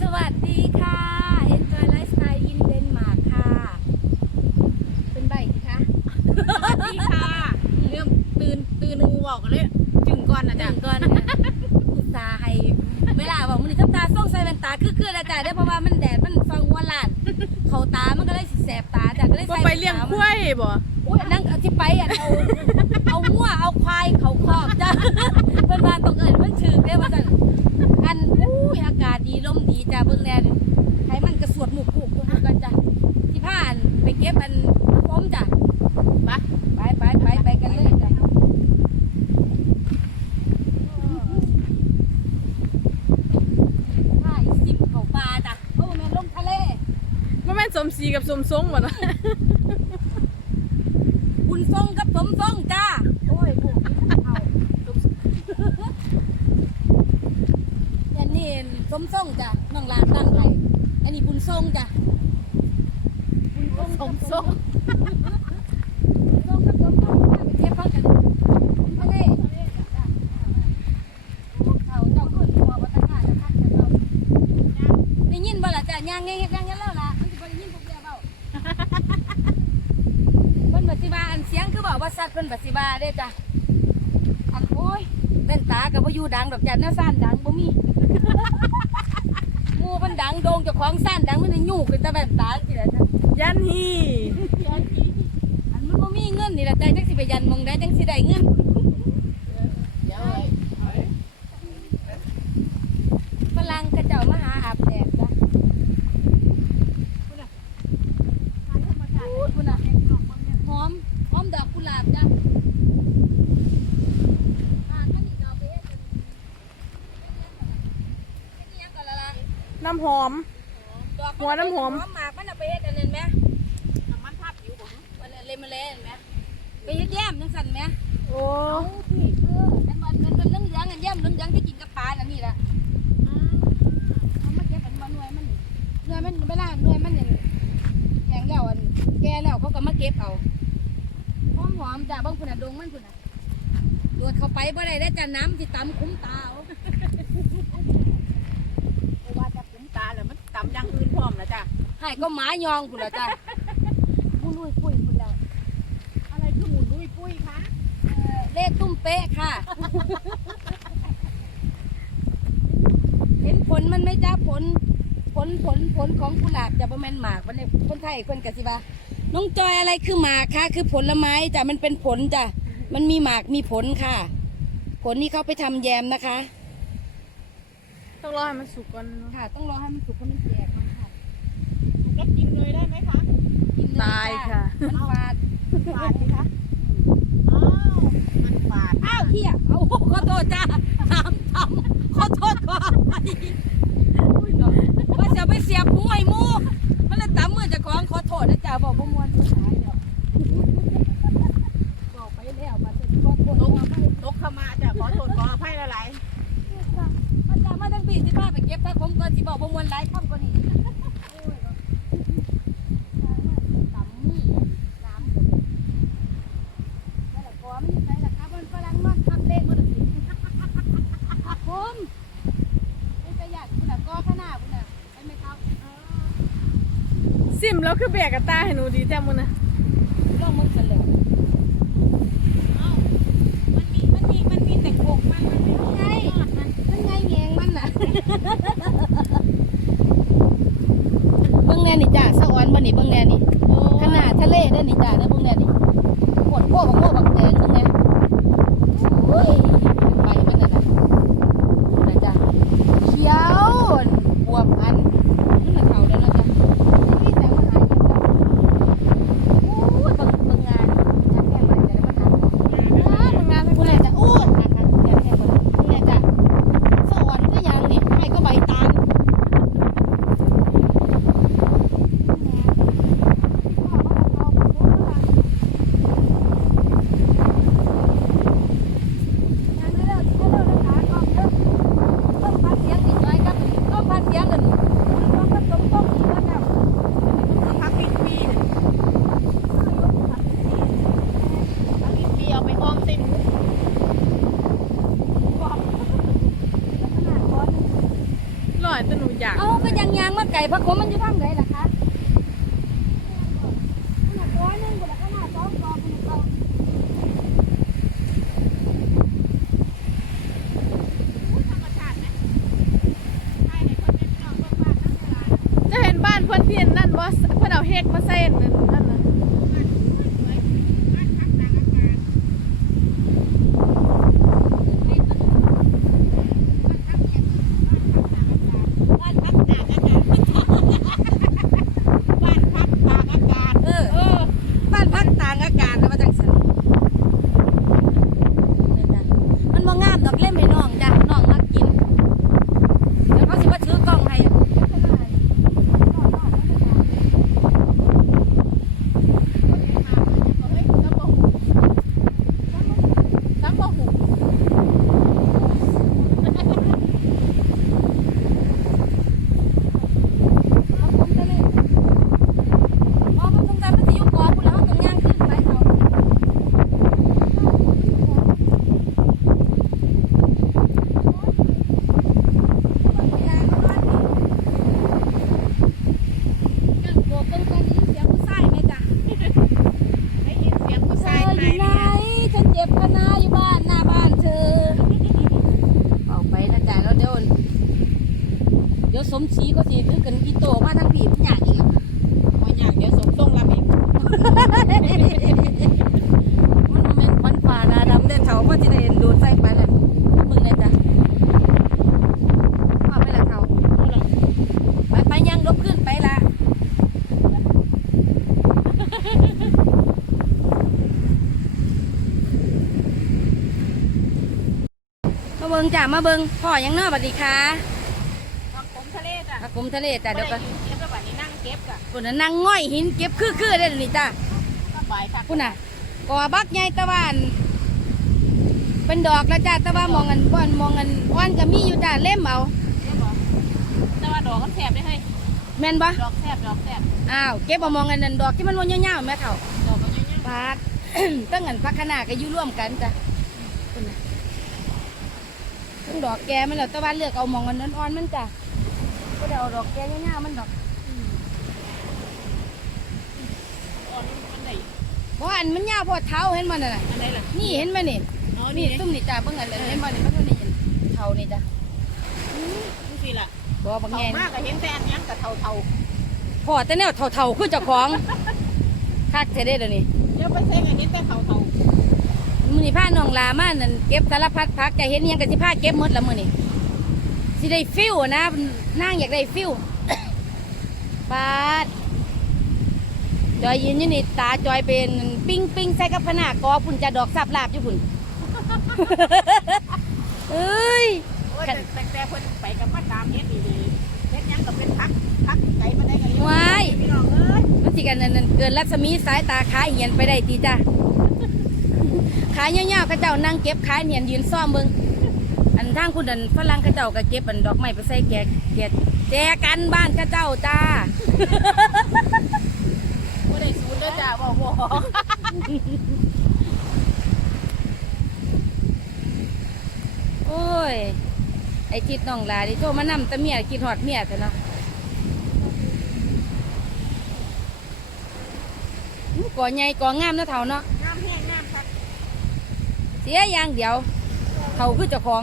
สวัสดีค่ะ Enjoy Lifestyle in Denmark ค่ะ เป็นใบดีคะสวัสดีค่ะ เริ่มตื่นตื่นงูบอกกันเลยจึงก่อนนะจัจ๊ะงก่อนเนี่ยอุตส่าห์ให้เวลาบอกมันนี่ทำตาส่องใส่แว่นตาคือๆนะจ๊ะเด้อเพราะว่ามันแดดมันฟังหัวลานเขาตามันก็เลยสิแสบตาจ้ะก็เลยบ่ใส่ไปเลี้ยงกล้วยบ่อุ้ยนั่งที่ไปอะเอาเอาหัวเอาควายเขาครอบจ้ะเพิ่นมาตรงเอิญมันชื่อเด้อว่าจัง อันอุ้ยอากาศดีลมดีจ้ะเบิ่งแน่ให้มันกระสวดหมู่กุกกันจ้ะที่ผ่านไปเก็บอันผมจ้ะปะไปไปไปไปกันเลยจ้ะถ่ายสิบเขาปลาจ้ะโอ้แม่นลงทะเลบ่แม่นสมศรีกับสมทรงบ่เนาะบุญทรงกับสมทรงจ้า โอ้ยพวกนี้เอาอันนี้ สมทรงจ้ะน้องลานตั้งไห้อันนี้บุญทรงจ้ะบุญทรงสมทรงทรงกับสมทรงจ้ะไปเทียบเขากันทะเลเขาเจ้าขึ้นหัวบัตรขาจะพักกันเราได้ยินบ่ล่ะจ้ะย่างไงเฮ็ดย่างยันแล้วล่ะมันสิบ่ได้ยินพวกเดียวเปล่าเพิ่นบัดสิว่าอันเสียงคือบอกว่าสัตว์เพิ่นบัดสิว่าเด้จ้ะอันโอ้ยเต้นตากับว่าอยู่ดังดอกจันแนวซ่านดังบ่มี หมู่เพิ่นดังโด่งเจ้าของซ่านดังมันได้ยู่ขึ้นแต่แว่นตาสิล่ะจ้ะยันฮีอันมันบ่มีเงินนี่ล่ะจ้ะจังสิไปยันหมองได้จังสิได้เงินฝรั่งกระเจ้ามาหาอาบแดดจ้ะพูดพุ่นน่ะหอมหอมดอกกุหลาบจ้ะอ่าอันนี้ดอกเบี้ยจ้ะอันนี้ยังก่อนละล่ะ น้ำหอมดอกหัวน้ำหอมหอม หมากมันเอาไปเฮ็ดอันนั้นไหมน้ำมันทับผิวผมมันเลมะเล่เห็นไหมไปเฮ็ดแย้มจังสั่นไหมโอ้พี่เอออันมันมันมันเรื่องเหลืองอันแย้มเรื่องเหลืองที่กินกับปลาน่ะนี่ล่ะเอามาเก็บอันมาหน่วยมันนี่หน่วยมันเวลาหน่วยมันเนี่ยแข็งแล้วอันแก่แล้วเขาก็มาเก็บเอาหอมหอมๆจ้ะบางคนน่ะดงมันคนน่ะโดดเข้าไปบ่ได้ได้อจ้ะน้ำที่ตำคุ้มตาเอา เพราะว่าจะคุ้ม ตาแล้วมันตำอย่างอื่นพร้อมนะจ๊ะให้ก็หมายองพุ่นละจ้ะปุ้ยปุ้ยพุ่นแล้วอะไรคือหมุนดุยปุ้ยคะเอ่อเลขตุ้มเป๊ะค่ะ เห็นผลมันไหม่จ้าผล ผลผลผลของกุหลาบจะประมาณหมากวันนี้คนไทยคนกสิบาน้องจอยอะไรคือหมากคะคือผลไม้จ้ะมันเป็นผลจ้ะมันมีหมากมีผลค่ะ ผลนี่เขาไปทำแยมนะคะ ต้องรอให้มันสุกก่อนค่ะ ต้องรอให้มันสุกให้มันแตกมันค่ะแล้วกินเลยได้ไหมคะกินเลยตายค่ะ มันฝาดฝาดไหมคะอ้าวมันฝาดอ้าวเฮียเอาขอโทษจ้าทำทำขอโทษขอไปว่าจะไปเสียบหวยหมูมันเลยตามมือเจะของขอโทษนะจ้าบอกประมวลภาษาเดี๋ยวบอกไปแล้วมาจะขอโทษตกตกขมาจ้ะขอโทษขออภัยหลายมั นจะมาทั้งปีที่พาไปเก็บถ้าผมก็สิบอกประมวลหลายคำกว่านี้ตำมือน้ำแล้วก็มันนี่ใส่ละดับมันฝรั่งนอนทับเละหมดเลยผมเป็นประหยัดคุณน่ะก็ขนาคุณน่ะเป็นไหมครับๆซิมแล้วคือแบกกระตาให้หนูดีแท้มึงนะ ลองมึงกันเลย มันมีมันมีมันมีแต่โกกมันมันไม่ ไงมันไงแงงมันน่ะ เบิ่งแน่นี่จ้าสะออนบ่นี่เบิ่งแน่นี่ขนาดทะเลเด้อนี่จ้าเด้อเบิ่งแน่นี่ปวดโพวกบักโพวกบักแดงเบิ่งแน่โอ้ยไปมันน่ะจ้ะนะจ้ะเขียวบวบอันมันน่ะเขาเด้อนะจ้ะนี่แสงมาหาอยู่จ้ะโอ้ยเบิ่งเบิ่งงานจักแค่ไหนจะได้มาทำ ทำงาน ผู้ใดจะอู้หันหันแย่แย่คนผู้ใดจะสวรรค์ก็ยังนี่ให้ก็ใบตาล อย แต่หนูอยาก เอาก็ยังยางมาไก่พักผมมันอยู่ทางไหนล่ะคะขนาดร้อยหนึงก็แล้วขนาดสองกองมันเอา จะเห็นบ้านเพื่อนที่นั่นบ่เพื่อนเอาเฮกมาเส้นนั่นนั่นน่ะเออ บ้านพักต่างอากาศนะมาจังสันมันบ่งามดอกเล่มให้น้องจ้ะน้องมักกิน เดี๋ยวเขาสิมาถือกล้องให้ น้ำบ่หู พักผมทะเลอ๋อมันตรงกันมันสิอยู่กอพุ่นแล้วเราต้องย่างขึ้นไปเอาย่างกบเบิ่งก่อนได้ยินเสียงผู้ชายไหมจ๊ะ ได้ยินเสียงผู้ เธ ชาย ออยู่ไหนฉันเจ็บคณะอยู่บ้านหน้าบ้านเธอออกไปนะจ๊ะแล้วเดี๋ยวเดี๋ยวสมศรีก็สิถือกันอีโตมาทั้งผีมันอยากอีกอะบ่อยากเดี๋ยวสมทรงรับเองมันบ่แม่นควันฟ้าหนาดำเด้อเฒ่ามันสิได้ดูใส่ไปนั่นมึงเนี่ยจ้ะเอาไปละเฒ่าไปไปยังลบขึ้นไปละมาเบิ่งจ้ะมาเบิ่งพ่อยังเนาะบัดนี้ค่ะ ผักผมทะเลจ้ะ ผักผมทะเลจ้ะเดี๋ยวก็เก็บแล้วบัดนี้นั่งเก็บกะปุ่นน่ะนั่งง่อยหินเก็บคือๆได้เลยนี่จ้ะสบายค่ะปุ่นน่ะกอบักใหญ่ตะวันเป็นดอกแล้วจ้ะแต่ว่ามองกันบ่อนมองกันอ่อนก็มีอยู่จ้ะเล่มเอาแต่ว่าดอกมันแสบได้เฮ้ยแม่นบ่ดอกแสบดอกแสบอ้าวเก็บเอามองกันนั่นดอกที่มันวนยาวๆแม่เฒ่าดอกก็ยังยังปาดตั้งกันพักขนาก็อยู่ร่วมกันจ้ะปุ่นน่ะทั้งดอกแกมันแล้วแต่ว่าเลือกเอามองกันอ่อนๆมันจ้ะก็ ได้เอาดอกแกยาวๆมันดอกอ่อนมันได้เพราะอันมันยาวพอเท้าเห็นมันน่ะอันไหนล่ะนี่เห็นไหมนี่อ๋อนี่นี่ตุ้มนี่จ้าเบิ่งอันเลยเห็นบ่นี่มันนี่เท่านี่จ้ะนี่สิล่ะบ่บางเท่าแง่มากก็เห็นแต่อันยังกับเท่าเท่าพอแต่แนวเท่าๆคือเจ้าของคักแท้เด้อเดี๋ยวนี้เดี๋ยวไปเซ็งก็เห็นแต่เท่าเท่ามื้อนี้พาน้องลามานั่นเก็บสารพัดผักจะเห็นอิหยังก็สิพาเก็บหมดละมื้อนี้ สิได้ฟิลนะนางอยากได้ฟิลปาดจอยยืนอยู่นี่ตาจอยเป็นปิ้งปิ้งใส่กับพนากอพุ่นจะดอกสับลาบอยู่พุ่นเอ้ยโอ้ยแต่แต่แต่เพิ่นไปกับมาตามเฮ็ดดีๆเฮ็ดหยังก็เป็นพักพักไก่มาได้ก็เยอะว้ายพี่น้องเอ้ยมันสิกันนั่นนั่นเกินรัศมีสายตาขาเหียนไปได้ตีจ้ะขายเงาวๆเขาเจ้านั่งเก็บขายเหียนยืนซ่อมเบิง อันทางคุณดันฝรั่งเขาเจ้าก็เก็บอันดอกไม้ไปใส่แกะแกะแจกันบ้านเขาเจ้าจ้าบ่ได้ศูนย์เด้อจ้าบ่บ่โอ้ย ไอ้จิตน้องหลาดิโทรมานำแตะเมียกินหอดเมียเถอะเนาะอื้อก่อใหญ่ก่องามเนาะเท่าเนาะงามแห้งงามคัก เสียอย่างเดียวเท่าคือเจ้าของ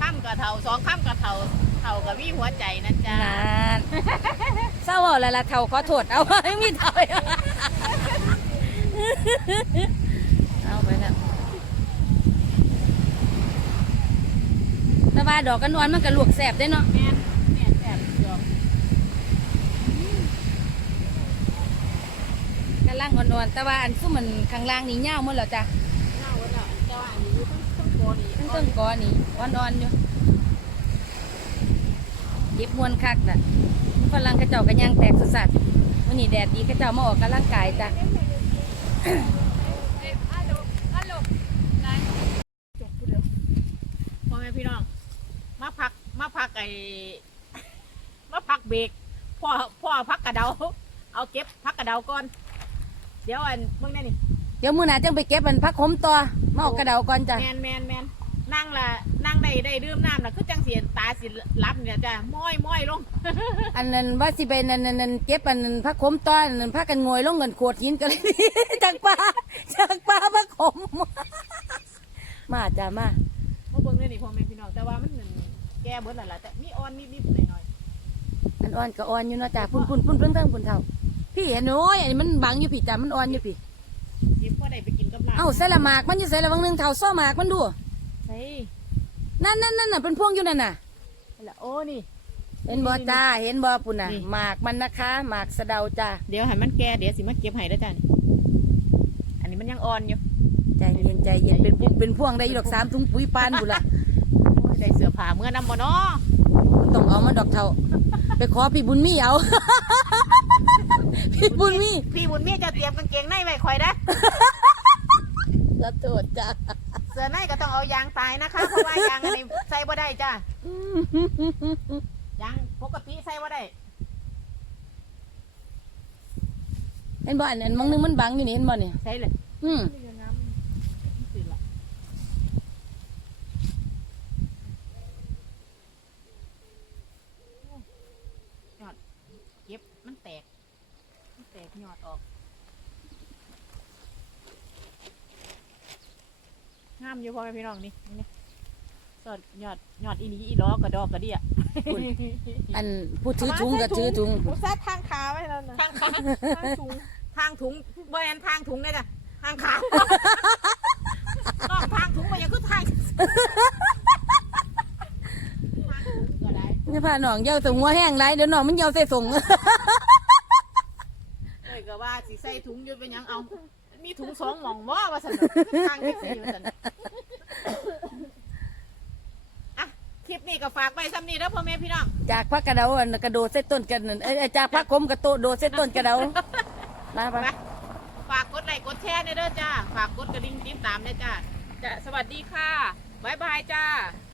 ข้ามกับเทาสองข้ามกับเทาเทากับมีหัวใจนะจ๊ะนานเศร้าอาแล้วล่ะเทาขอโทษเอาไม่มีเทาเอาไปแล้วแต่ว่าดอกกันนวลมันก็ลวกแสบได้เนาะแม่นแม่นแซ่บยอมกันล่างอ่อนๆแต่ว่าอันซุ่มมันข้างล่างนี่เงาวหมดแล้วจ้ะ เน่าแล้วแต่ว่าอันนี้อยู่ทั้ งทั้งโกนี่ทั้งต้นกอนี่อ่อนๆอยู่เย็บมวนคักน่ะฝรั่งกระเจ้ากระยางแตกสัสๆวันนี้แดดดีกระเจ้ามาออกกำลังกายจ้ะพ่อแม่พี่น้อง มาพักมาพักไอ้มาพักเบรกพ่อพ่อพักกระเดา เอาเก็บพักกระเดาก่อน เดี๋ยวอันเบิ่งแน่นี่เดี๋ยวมื้อหน้าจังไปเก็บมันพักขมต่อมาออกกระเดาก่อนจ้ะแมนแมนแมน นั่งละนั่งได้ได้ดื่มน้ำละคือจังเสียตาสิรับเนี่ยจ้ะม้อยม้อยลง อันนั้นว่าสิไปนั่นนั่นนั่นเก็บอันนั้นพระขมต้อนนั่นพากันงวยลงเงินโขดหินกันเลย จากป่าจากป่าพระขม มาจ้ามามาเบิ่งเนี่ยนี่พ่อแม่พี่น้องแต่ว่ามันนั่นแก่เบิดแล้วล่ะแต่มีอ่อนนิดนิดหน่อยหน่อยอันอ่อนก็อ่อนอยู่เนาะจ้าพุ่นพุ่นพุ่นเพิ่งเพิ่งพุ่นเท่า พี่เห็นโอ้ยอันนี้มันบังอยู่พี่จ้ามันอ่อนอยู่พี่เก็บพอได้ไปกินกับลาบเอ้าใส่ละหมากมันอยู่ใส่ละวังหนึงเท่าซ้อหมากมันดู ใช่นั่นนั่นนั่นน่ะเป็นพวงอยู่นั่นน่ะละโอ้นี่ เห็นบ่จ้าเห็นบ่ปุ่นน่ะนี่ หมากมันนะคะหมากสะเดาจ้าเดี๋ยวให้มันแก่เดี๋ยวสิมาเก็บให้แล้วจ้ะนี่อันนี้มันยังอ่อนอยู่ใจเย็นใจเย็นเป็นปุ๊บเป็นพวงได้อยู่ดอกสามถุงปุ๋ยปานบุนละโอ้ยได้เสื้อผ้าเมื่อนำบ่เนาะมันต้องเอามันดอกเท่า ไปขอพี่บุญมีเอา พี่บุญมีพี่บุญมีจะเตรียมกางเกงในไว้คอยนะ ละโทษจ้าเสื้อในก็ต้องเอายางตายนะคะ เพราะว่ายางอันนี้ใส่บ่ได้จ้ะยางปกติใส่บ่ได้เห็นบ่อันอันมังนึงมันบังอยู่นี่เห็นบ่เนี่ยใส่เลย อืม สิละยอดเก็บมันแตก มันแตกยอดออก งามอยู่พ่อ แม่พี่น้องนี่นี่สอดยอดยอดอีนี้อีล้อกระดอกกระเดียอันผู้ถือถุงก็ถือถุงอุตส่าห์ทางขาไว้แล้วนะทางขาทางถุงทางถุงบริเวณทางถุงเลยจ้ะทางขานอกทางถุงมันยังคือทางทางถุงก็ได้นี่พาน้องเย้าแต่หัวแห้งไรเดี๋ยวน้องมันเย้าใส่ส่งเอ้ยก็ว่าสิใส่ถุงอยู่เป็นหยังเอา มีถุงสองหม่องบ่ว่าสันน่ะทางแท็กซี่ว่าสันน่ะอะคลิป นี้ก็ฝากไว้ซ้ำนี้แล้วพ่อแม่พี่น้อง จากพักกระเดาอันกระโดดเส้นต้นกันนั่นเอ้ยเอ้ยจากพักคมกระโตโดดเส้นต้นกระเดามาไปไป ฝากกดไลค์กดแชร์เนี่ยเด้อจ้า ฝากกดกระดิ่งติดตามเนี่ยจ้าจะสวัสดีค่ะ บ๊ายบายจ้า